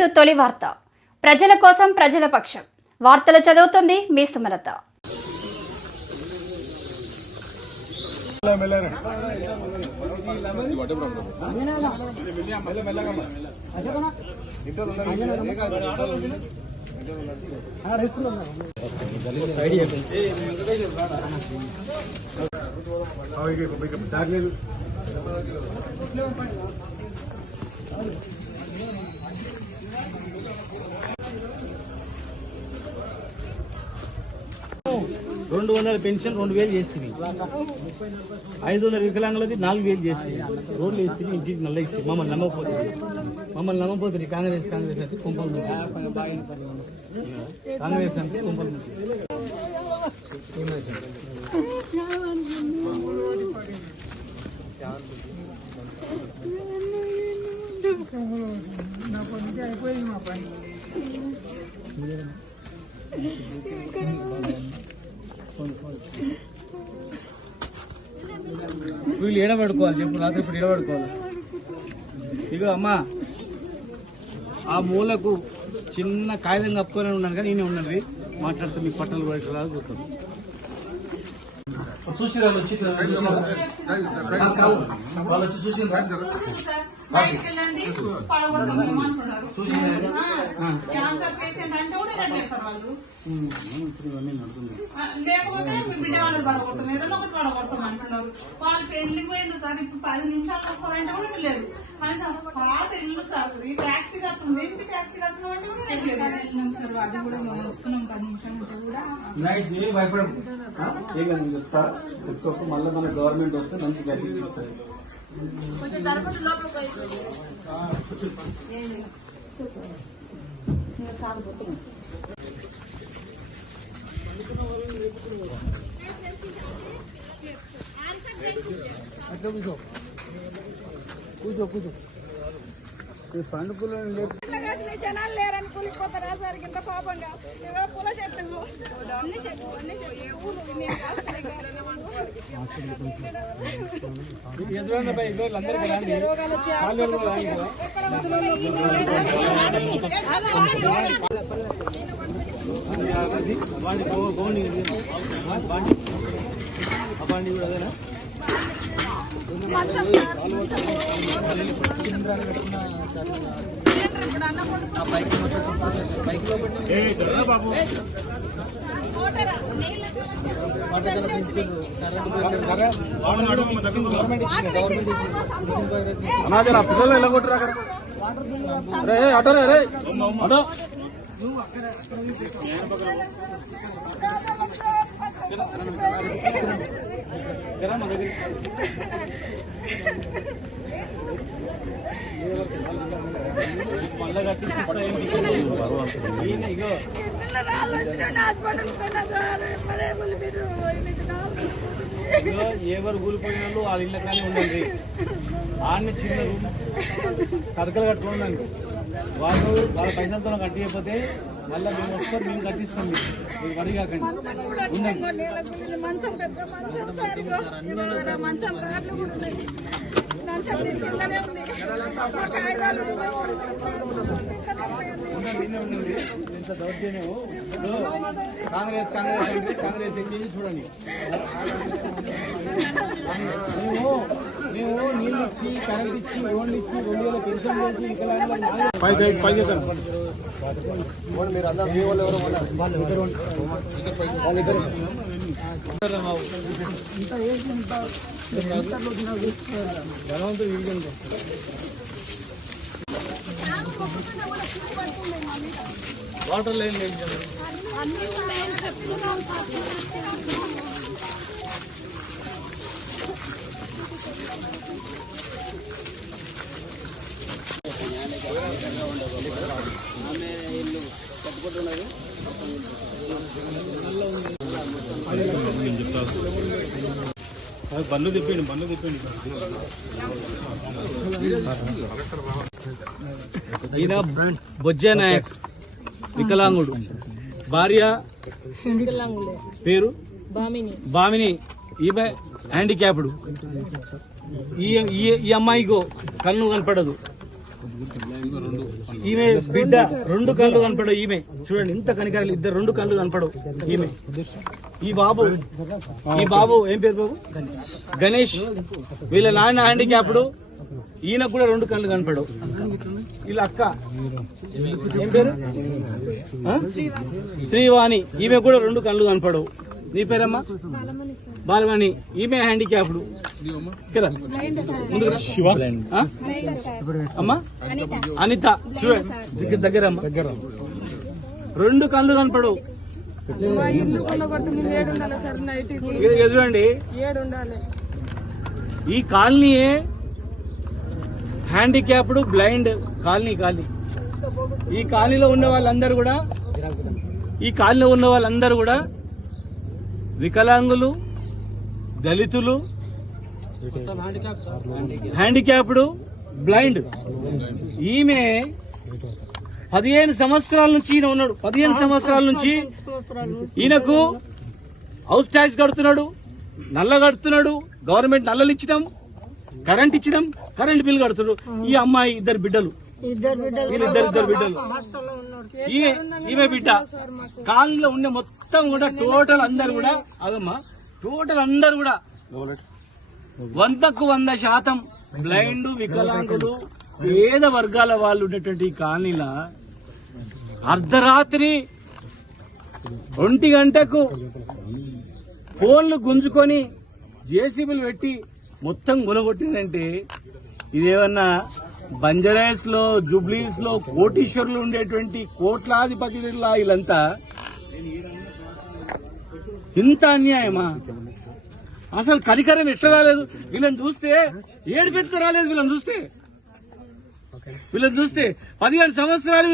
To తొలి వార్త. ప్రజల కోసం ప్రజల పక్షం. వార్తలు చదువుతుంది మీ సుమలత. రెండు 200 పెన్షన్ 2000 చేస్తుంది, 500 వికలాంగులది 4000 చేస్తుంది, రోడ్లు వేస్తుంది, ఇంటికి నల్ల ఇస్తుంది. మమ్మల్ని నమ్మపోతుంది కాంగ్రెస్ అంటే కుంపలు కాంగ్రెస్ అంటే కుంపలు అయిపోయింది మా పని. వీళ్ళు ఏడబడుకోవాలి చెప్పు, రాత్రి ఇప్పుడు ఏడబడుకోవాలి. ఇక అమ్మా ఆ మూలకు చిన్న కాగితం కప్పుకొని ఉన్నాను కానీ నేనే ఉన్నాను మాట్లాడుతూ మీకు పట్టణాలు కూడా కూర్చోండి. చూసి వాళ్ళు వచ్చి చూసి లేకపోతే బిడ్డ వాళ్ళు పడగొడుతున్నారు, ఏదైనా ఒకటి పడగొడతామంటున్నారు. వాళ్ళు పెళ్లికి పోయింది సార్, ఇప్పుడు 10 నిమిషాలు వస్తారంటే కూడా లేదు. కనీసం పాత ఇల్లు సార్, ఈ ట్యాక్సీ కడుతుంది, ఇంటి ట్యాక్సీ కడుతున్నాం అంటే కూడా లేదు సార్. అది కూడా మేము వస్తున్నాం 10 నిమిషాలు ఉంటే కూడా చెప్తా. మళ్ళీ మన గవర్నమెంట్ వస్తే మంచి గట్టి ఇస్తారు. కొంచెం ధర్మతి లోపల కూర్చో పండుగలు జనాలు లేరని కూలిపోతారా సార్? కింద పాపంగా పూల చెట్లు అన్ని చెట్లు అబ్బాండి కూడా అదేనా అనాదే నా పిల్లలు ఎలా కొట్టరు అక్కడ ఆటో రే ఆటో మళ్ళా కట్టిస్తా ఇగో ఎవరు కూలిపోయిన వాళ్ళు వాళ్ళ ఇళ్ళ కానీ ఉండండి. ఆడిని చిన్న రూమ్ కడకలు కట్టుకోండి. వాళ్ళు వాళ్ళ పైసలతో కట్టిపోతే మళ్ళీ మేము వస్తారు, మేము కట్టిస్తాం. మీరు కడిగి కాకండి ఇంత దౌర్జన్యం. కాంగ్రెస్ ఏం చేసి చూడండి. మేము నీళ్ళు ఇచ్చి, కరెంట్ ఇచ్చి, లోన్లు ఇచ్చి, 2000 పెన్షన్ చేసి వికలాంగులకు మీరు అందరూ మీ వాళ్ళు ఎవరు వాళ్ళిద్దరు ధనవంతులు విడిగా వాటర్ లైన్ లేదు. ఆమె ఇల్లు కట్టుకుంటున్నారు. బండ్లు తిప్పండి ఈయన బొజ్జే నాయక్ వికలాంగుడు, భార్య పేరు బామిని, ఈమె హ్యాండిక్యాప్డ్. ఈ అమ్మాయికి కన్ను కనపడదు. ఈమె బిడ్డ 2 కళ్ళు కనపడవు. ఈమె చూడండి ఇంత కనికరాలు, ఇద్దరు 2 కళ్ళు కనపడవు. ఈమె ఈ బాబు ఏం పేరు బాబు? గణేష్. వీళ్ళ నాన్న హ్యాండిక్యాప్డ్, ఈయన కూడా 2 కళ్ళు కనపడవు. వీళ్ళ అక్క ఏం పేరు? శ్రీవాణి. ఈమె కూడా 2 కళ్ళు కనపడవు. నీ పేరమ్మా? బాలమణి. ఈమె హ్యాండిక్యాప్డ్ కదా. అమ్మా అనిత. చూడండి దగ్గర అమ్మా, 2 కళ్ళు కనపడవు. చూడండి ఈ కాలనీయే హ్యాండిక్యాప్డ్ బ్లైండ్ కాలనీ. ఈ కాలనీలో ఉన్న వాళ్ళందరూ కూడా వికలాంగులు, దళితులు, హ్యాండిక్యాప్డ్, బ్లైండ్. ఈమె 15 సంవత్సరాల నుంచి ఈయన ఉన్నాడు. 15 సంవత్సరాల నుంచి ఈయనకు హౌస్ ట్యాక్స్ కడుతున్నాడు, నల్ల కడుతున్నాడు. గవర్నమెంట్ నల్లలు ఇచ్చినాం, కరెంట్ ఇచ్చినాం, కరెంట్ బిల్ కడుతున్నాడు. ఈ అమ్మాయి ఇద్దరు బిడ్డలు. ఈమె బిడ్డ. కాలనీలో ఉండే మొత్తం కూడా టోటల్ అందరు కూడా 100కు 100% బ్లైండ్, వికలాంగులు, పేద వర్గాల వాళ్ళు ఉండేటువంటి ఈ కాలనీలా అర్ధరాత్రి 1 గంటకు ఫోన్లు గుంజుకొని జేసీబీలు పెట్టి మొత్తం గుణగొట్టిందంటే ఇదేమన్నా బంజారాస్ లో, జూబ్లీస్ లో కోటీశ్వరులు ఉండేటువంటి కోట్లాధిపతుల వీళ్ళంతా ఇంత అన్యాయమా? అసలు కనికరం ఎట్లా రాలేదు? వీళ్ళని చూస్తే ఏడుపెట్టుకు రాలేదు. వీళ్ళని చూస్తే 15 సంవత్సరాలు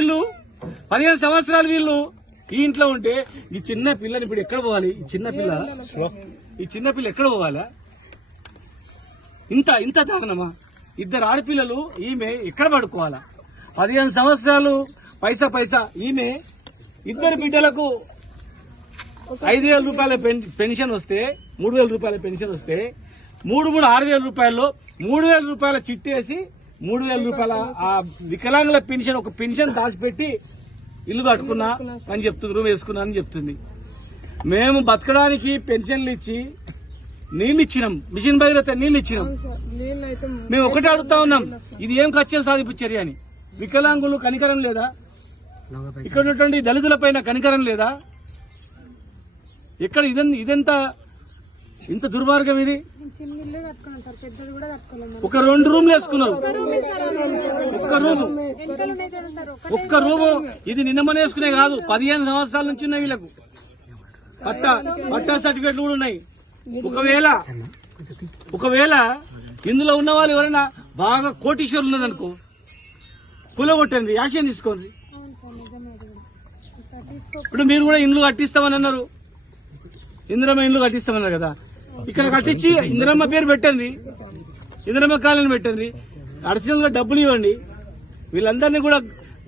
వీళ్ళు ఈ ఇంట్లో ఉంటే ఈ చిన్న పిల్లని ఇప్పుడు ఎక్కడ పోవాలి? ఈ చిన్న పిల్ల ఎక్కడ పోవాలా? ఇంత దారుణమా? 2 ఆడపిల్లలు. ఈమె ఎక్కడ పడుకోవాలా? 15 సంవత్సరాలు పైసా. ఈమె 2 బిడ్డలకు 5,000 రూపాయల పెన్షన్ వస్తే, 3,000 రూపాయల పెన్షన్ వస్తే 6,000 రూపాయల్లో 3,000 రూపాయల చిట్టేసి 3,000 రూపాయల ఆ వికలాంగుల పెన్షన్, ఒక పెన్షన్ దాచిపెట్టి ఇల్లు కట్టుకున్నా అని చెప్తుంది, రూమ్ వేసుకున్నా అని చెప్తుంది. మేము బతకడానికి పెన్షన్లు ఇచ్చి నీళ్లు ఇచ్చినాం, మిషన్ భగీరథ నీళ్లు ఇచ్చినాం. మేము ఒకటే అడుగుతా ఉన్నాం, ఇది ఏం ఖర్చు సాధింపు చర్య అని. వికలాంగులు కనికరం లేదా? ఇక్కడ ఉన్నటువంటి దళితుల పైన కనికరం లేదా? ఎక్కడ ఇదెంత ఇంత దుర్మార్గం ఇది? ఒక 2 రూమ్లు వేసుకున్నారు. ఒక్క రూము. ఇది నిన్నమని వేసుకునే కాదు, 15 సంవత్సరాల నుంచి ఉన్నాయి వీళ్ళకు. పట్టా సర్టిఫికెట్లు కూడా ఉన్నాయి. ఒకవేళ ఇందులో ఉన్న వాళ్ళు ఎవరైనా బాగా కోటీశ్వరులు ఉన్నారనుకో, కూలగొట్టండి, యాక్షన్ తీసుకోండి. ఇప్పుడు మీరు కూడా ఇండ్లు కట్టిస్తామని అన్నారు, ఇందిరమ్మ ఇండ్లు కట్టిస్తామన్నారు కదా. ఇక్కడ కట్టించి ఇందిరమ్మ పేరు పెట్టండి, ఇందిరమ్మ కాలనీ పెట్టండి, అడిషనల్ గా డబ్బులు ఇవ్వండి. వీళ్ళందరినీ కూడా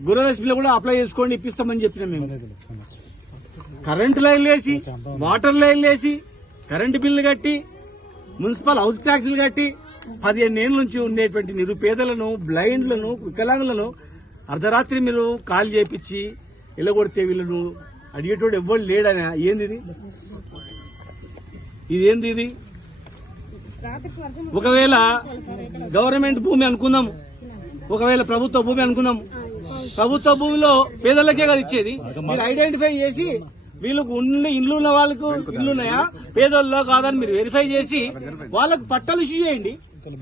గృహలక్ష్మిలో కూడా అప్లై చేసుకోండి, ఇప్పిస్తామని చెప్పినాం మేము. కరెంటు లైన్లు వేసి, వాటర్ లైన్లు వేసి, కరెంటు బిల్లు కట్టి, మున్సిపల్ హౌస్ ట్యాక్సులు కట్టి 15 ఏళ్ల నుంచి ఉండేటువంటి నిరుపేదలను, బ్లైండ్లను, వికలాంగులను అర్ధరాత్రి మీరు కాల్ చేపించి ఎల్లగొడితే వీళ్ళను అడిగేటోడు ఎవ్వరు లేడని. ఇదేంది? ఒకవేళ గవర్నమెంట్ భూమి అనుకుందాం, ఒకవేళ ప్రభుత్వ భూమి అనుకుందాం, ప్రభుత్వ భూమిలో పేదలకే కదా ఇచ్చేది. మీరు ఐడెంటిఫై చేసి వీళ్ళకు ఇండ్లు ఉన్న వాళ్ళకు ఇల్లున్నాయా, పేదోళ్ళలో కాదని మీరు వెరిఫై చేసి వాళ్ళకు పట్టాలు ఇష్యూ చేయండి,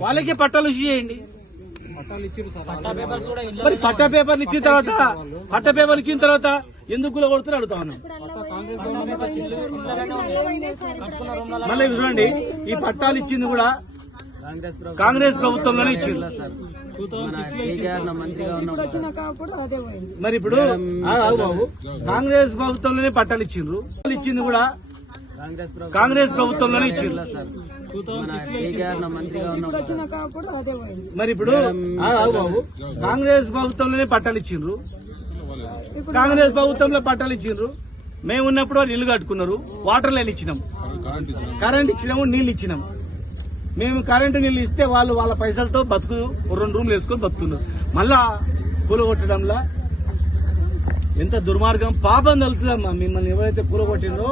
వాళ్ళకే పట్టాలు ఇష్యూ చేయండి. మరి పట్టా పేపర్లు ఇచ్చిన తర్వాత ఎందుకు కొడుతున్నారు అడుగుతా ఉన్నాం. మళ్ళీ చూడండి, ఈ పట్టాలు ఇచ్చింది కూడా కాంగ్రెస్ ప్రభుత్వంలోనే ఇచ్చింది. మరి ఇప్పుడు బాబు కాంగ్రెస్ ప్రభుత్వంలోనే పట్టాలు ఇచ్చిండ్రు, ఇచ్చింది కూడా కాంగ్రెస్ ప్రభుత్వంలోనే ఇచ్చిండ్రు. మరి ఇప్పుడు బాబు కాంగ్రెస్ ప్రభుత్వంలోనే పట్టాలు ఇచ్చిండ్రు, కాంగ్రెస్ ప్రభుత్వంలో పట్టాలు ఇచ్చిండ్రు. మేము ఉన్నప్పుడు వాళ్ళు ఇల్లు కట్టుకున్నారు, వాటర్ లైన్ ఇచ్చినాం, కరెంట్ ఇచ్చినాము, నీళ్లు ఇచ్చినాం. మేము కరెంటు నీళ్లు ఇస్తే వాళ్ళు వాళ్ళ పైసలతో 2 రూమ్లు వేసుకొని బతుకుతున్నారు. మళ్ళా కూలగొట్టడంలా ఎంత దుర్మార్గం, పాపం తగులుతుందమ్మా. మిమ్మల్ని ఎవరైతే కూలగొట్టిందో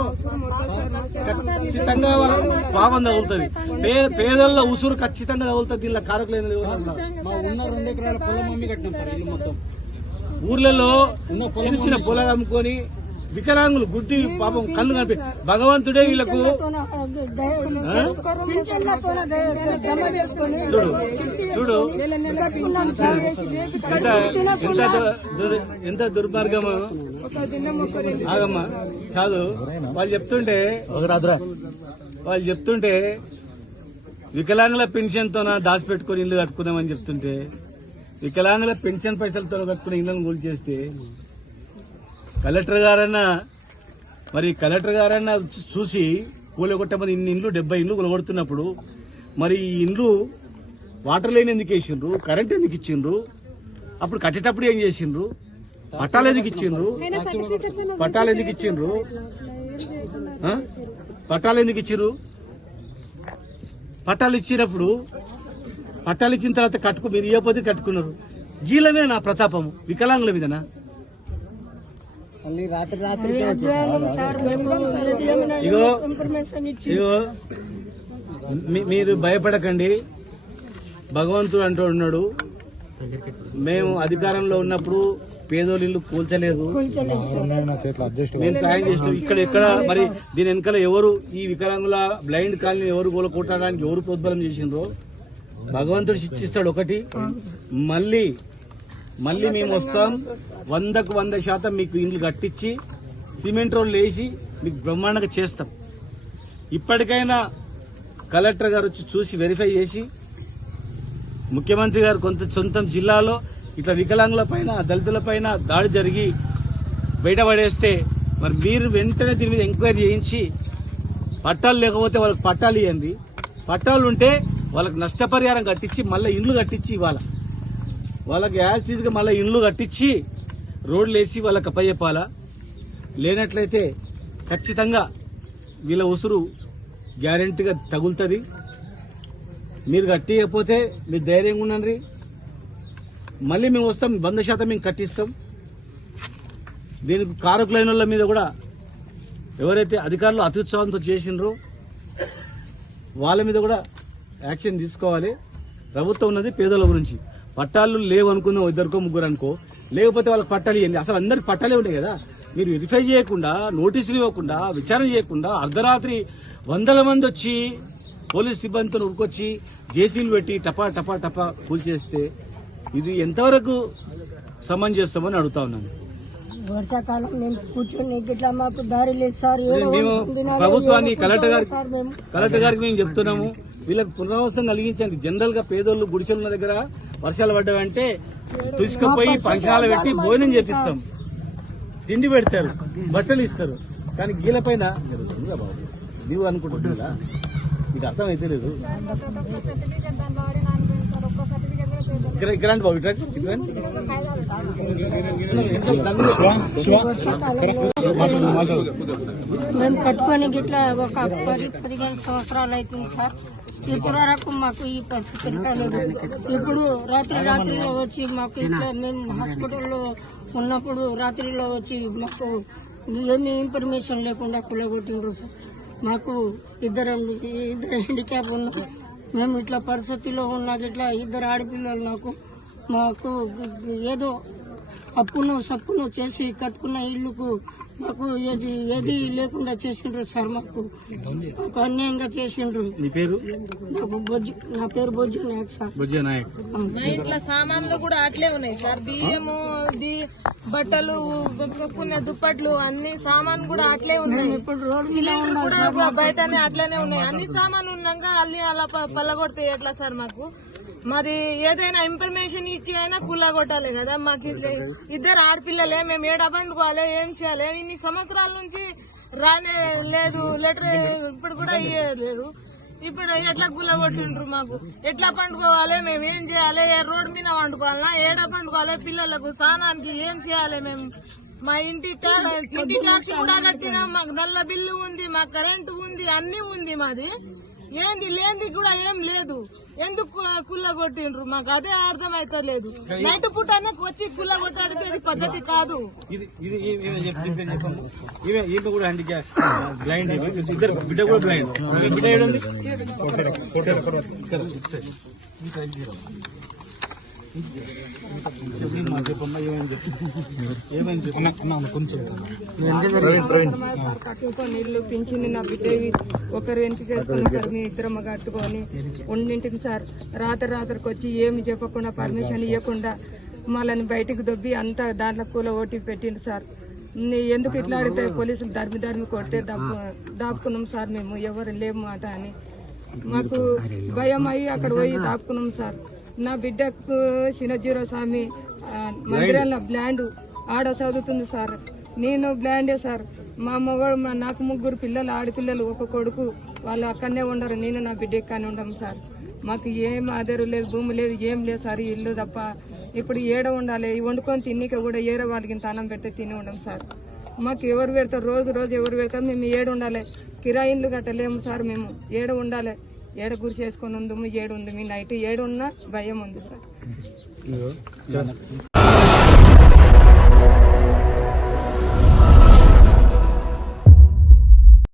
ఖచ్చితంగా పాపం తగులుతుంది. పేదల్లో ఉసురు ఖచ్చితంగా తగులుతుంది. దీనిలో కారకులైన ఊర్లలో చిన్న చిన్న పొలాలు అమ్ముకొని వికలాంగులు గుడ్డి పాపం కళ్ళు కనిపి భగవంతుడే వీళ్ళకు చూడు ఎంత దుర్మార్గమో. ఆగమ్మా కాదు, వాళ్ళు చెప్తుంటే వికలాంగుల పెన్షన్ తోన దాచిపెట్టుకుని ఇల్లు కట్టుకున్నామని చెప్తుంటే, వికలాంగుల పెన్షన్ పైసలతో కట్టుకుని ఇళ్లను కూల్చేస్తే కలెక్టర్ గారన్నా చూసి కూలగొట్టమని ఇన్ని ఇండ్లు 70 ఇండ్లు కూలగొడుతున్నప్పుడు మరి ఈ ఇండ్లు వాటర్ లైన్ ఎందుకు వేసిండ్రు, కరెంట్ ఎందుకు ఇచ్చిండ్రు, అప్పుడు కట్టేటప్పుడు ఏం చేసిండ్రు, పట్టాలు ఎందుకు ఇచ్చిండ్రు, పట్టాలు ఇచ్చినప్పుడు పట్టాలు ఇచ్చిన తర్వాత మీరు ఇవ్వకపోతే కట్టుకున్నారు. గీలమే నా ప్రతాపము వికలాంగుల మీదనా? ఇగో మీరు భయపడకండి, భగవంతుడు అంటూ ఉన్నాడు. మేము అధికారంలో ఉన్నప్పుడు పేదోళ్ళు ఇల్లు కూల్చలేదు, మేము సాయం చేస్తాం. ఇక్కడ మరి దీని వెనకాల ఎవరు ఈ వికలాంగుల బ్లైండ్ కాలనీ ఎవరు కూలకొట్టడానికి ఎవరు ప్రోద్బలం చేసిండ్రో భగవంతుడు శిక్షిస్తాడు. ఒకటి మళ్ళీ మేము వస్తాం, 100కు 100% మీకు ఇండ్లు కట్టించి సిమెంట్ రోడ్లు వేసి మీకు బ్రహ్మాండంగా చేస్తాం. ఇప్పటికైనా కలెక్టర్ గారు వచ్చి చూసి వెరిఫై చేసి, ముఖ్యమంత్రి గారు సొంతం జిల్లాలో ఇట్లా వికలాంగుల పైన దళితుల పైన దాడి జరిగి బయటపడేస్తే మరి మీరు వెంటనే దీని మీద ఎంక్వైరీ చేయించి పట్టాలు లేకపోతే వాళ్ళకి పట్టాలు ఇవ్వండి, పట్టాలు ఉంటే వాళ్ళకి నష్టపరిహారం కట్టించి మళ్ళీ ఇండ్లు కట్టించి ఇవ్వాలి. వాళ్ళకి యాజ్టీజ్గా మళ్ళీ ఇండ్లు కట్టించి రోడ్లు వేసి వాళ్ళకి అప్పచెప్పాలా. లేనట్లయితే ఖచ్చితంగా వీళ్ళ ఉసురు గ్యారెంటీగా తగులుతుంది. మీరు కట్టియకపోతే మీరు ధైర్యంగా ఉండండి, మళ్ళీ మేము వస్తాం, 100% మేము కట్టిస్తాం. దీనికి కారకులైన వాళ్ళ మీద కూడా ఎవరైతే అధికారులు అత్యుత్సాహంతో చేసిండ్రో వాళ్ళ మీద కూడా యాక్షన్ తీసుకోవాలి. ప్రభుత్వం ఉన్నది పేదల గురించి. పట్టాలు లేవు అనుకుందాం, 2 3 అనుకో, లేకపోతే వాళ్ళకి పట్టాలు ఇవ్వండి. అసలు అందరికి పట్టాలే ఉంటాయి కదా. మీరు వెరిఫై చేయకుండా, నోటీసులు ఇవ్వకుండా, విచారణ చేయకుండా అర్ధరాత్రి 100 మంది వచ్చి పోలీస్ సిబ్బందితో ఉరుకొచ్చి జేసీలు పెట్టి టపా టపా టపా కూల్చేస్తే ఇది ఎంతవరకు సమంజసమని అడుగుతా ఉన్నాను. వర్షాకాలం మేము కూర్చొని గిట్లా మాకు దారి లేదు సార్. మేము ప్రభుత్వాన్ని కలెక్టర్ గారికి మేము చెప్తున్నాము, వీళ్ళకి పునరావాసం కలిగించండి. జనరల్ గా పేదోళ్ళు గుడిసెల దగ్గర వర్షాలు పడ్డావంటే తీసుకుపోయి పంచాలు పెట్టి భోజనం చేపిస్తాం, తిండి పెడతారు, బట్టలు ఇస్తారు. కానీ గీల పైన జరుగుతుందిగా బాబు, నీవు అనుకుంటున్నా నీకు అర్థం అయితే లేదు. గ్రాండ్ బాబు మేము కట్టుకొని గిట్లా ఒక 15 సంవత్సరాలు అవుతుంది సార్. ఇప్పుడు వరకు మాకు ఈ పరిస్థితి కాలేదు. ఇప్పుడు రాత్రిలో వచ్చి మాకు ఇట్లా మేము హాస్పిటల్లో ఉన్నప్పుడు రాత్రిలో వచ్చి మాకు ఏమీ ఇన్ఫర్మేషన్ లేకుండా కూలగొట్టిండ్రు సార్. మాకు ఇద్దరు హ్యాండిక్యాప్ ఉన్నాం. మేము ఇట్లా పరిస్థితిలో ఉన్నాక ఇట్లా 2 ఆడపిల్లలు మాకు ఏదో అప్పును సప్పును చేసి కట్టుకున్న ఇల్లుకు మాకు ఏది లేకుండా చేసిండ్రు సార్. మాకు అన్యాయంగా చేసిండ్రు. నా పేరు బొజ్జు నాయక్ సార్. మా ఇంట్లో సామాన్లు కూడా అట్లే ఉన్నాయి సార్. బియ్యము, బట్టలు, కొనుక్కునే దుప్పట్లు, అన్ని సామాన్లు కూడా అట్లే ఉన్నాయి. సిలిండర్ కూడా బయటనే అట్లనే ఉన్నాయి. అన్ని సామాన్లు ఉన్నాక అల్లి అలా పల్లగొడితే ఎట్లా సార్? మాది ఏదైనా ఇన్ఫర్మేషన్ ఇచ్చి అయినా కూలగొట్టాలి కదా. మాకు 2 ఆడపిల్లలే, మేము ఏడ పండుకోవాలి, ఏం చేయాలి? ఇన్ని సంవత్సరాల నుంచి రానే లేదు లెటర్, ఇప్పుడు కూడా ఇయ్యలేదు. ఇప్పుడు ఎట్లా కూలగొట్టిండ్రు? మాకు ఎట్లా పండుకోవాలి? మేము ఏం చేయాలి? ఏ రోడ్డు మీద పండుకోవాలన్నా, ఏడ పండుకోవాలి? పిల్లలకు స్నానానికి ఏం చేయాలి? మేము మా ఇంటి ట్యాక్స్ కూడా కట్టినాం, మాకు నల్ల బిల్లు ఉంది, మాకు కరెంటు ఉంది, అన్ని ఉంది. మాది ఏంది లేనిది కూడా ఏం లేదు. ఎందుకు కుల్ల కొట్టిండ్రు మాకు అదే అర్థం అయితే లేదు. నైట్ పూట వచ్చి కుల్ల కొట్టాడితే ఇది పద్ధతి కాదు. ఈమె కూడా హ్యాండిక్యాప్ బ్లైండ్, ఇద్దరు బిడ్డ కూడా బ్లైండ్. బిడ్డ ఏడుంది? కట్టుకొని ఇల్లు పింఛింది నా బిడ్డవి ఒకరు ఇంటికి వేసుకుని ఒకరు మీ ఇద్దరమ్మ కట్టుకొని ఉండింటికి సార్. రాత్రికి వచ్చి ఏమి చెప్పకుండా పర్మిషన్ ఇవ్వకుండా మళ్ళని బయటికి దొబ్బి అంతా దాంట్లో కూల ఓటీ పెట్టిండు సార్. ఎందుకు ఇట్లా అడిగితే పోలీసులు ధర్మి కొట్టే దాపుకున్నాం సార్. మేము ఎవరు లేము మాట అని మాకు భయం అయ్యి అక్కడ పోయి దాపుకున్నాం సార్. నా బిడ్డకు చిన్నజీరో స్వామి మందిరంలో బ్లాండ్ ఆడ చదువుతుంది సార్. నేను బ్లాండే సార్. మా మగవాడు నాకు 3 పిల్లలు, ఆడపిల్లలు, ఒక కొడుకు. వాళ్ళు అక్కడనే ఉండరు. నేను నా బిడ్డ ఇక్కడనే ఉండము సార్. మాకు ఏం ఆధారం లేదు, భూమి లేదు, ఏం లేదు సార్. ఇల్లు తప్ప ఇప్పుడు ఏడ ఉండాలి. వండుకొని తిన్నిక కూడా ఏరే వాళ్ళకి తానం పెడితే తిని ఉండం సార్. మాకు ఎవరు పెడతారు? రోజు ఎవరు పెడతారు? మేము ఏడు ఉండాలి. కిరాయిన్లు కట్టలేము సార్. మేము ఏడ ఉండాలి. ఏడ గురి చేసుకొని ఉందము. ఏడు ఉంది మీ నైట్ ఏడు ఉన్నా భయం ఉంది సార్.